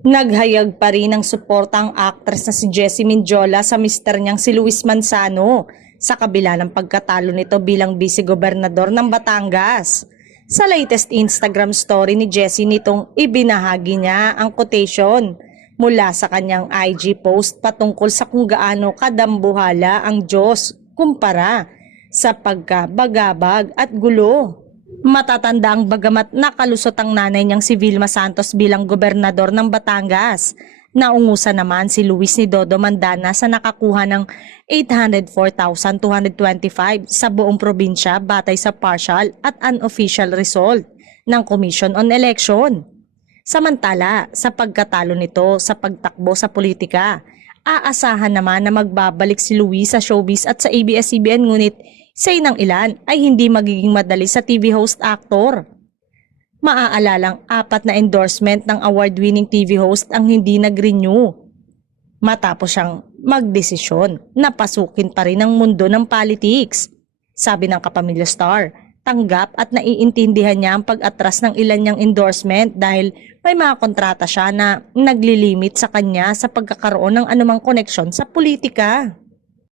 Naghayag pa rin ng suporta ang actress na si Jessie Mindiola sa mister niyang si Luis Manzano sa kabila ng pagkatalo nito bilang vice-gobernador ng Batangas. Sa latest Instagram story ni Jessie nitong ibinahagi niya ang quotation mula sa kanyang IG post patungkol sa kung gaano kadambuhala ang Diyos kumpara sa pagkabagabag at gulo. Matatanda ang bagamat nakalusot ang nanay niyang si Vilma Santos bilang gobernador ng Batangas. Naungusan naman si Luis ni Dodo Mandana sa nakakuha ng 804,225 sa buong probinsya batay sa partial at unofficial result ng Commission on Election. Samantala, sa pagkatalo nito sa pagtakbo sa politika, aasahan naman na magbabalik si Luis sa showbiz at sa ABS-CBN ngunit say ng ilan ay hindi magiging madali sa TV host actor. Maaalalang 4 na endorsement ng award-winning TV host ang hindi nag-renew. Matapos siyang magdesisyon na pasukin pa rin ang mundo ng politics. Sabi ng Kapamilya Star, tanggap at naiintindihan niya ang pag-atras ng ilan niyang endorsement dahil may mga kontrata siya na naglilimit sa kanya sa pagkakaroon ng anumang koneksyon sa politika.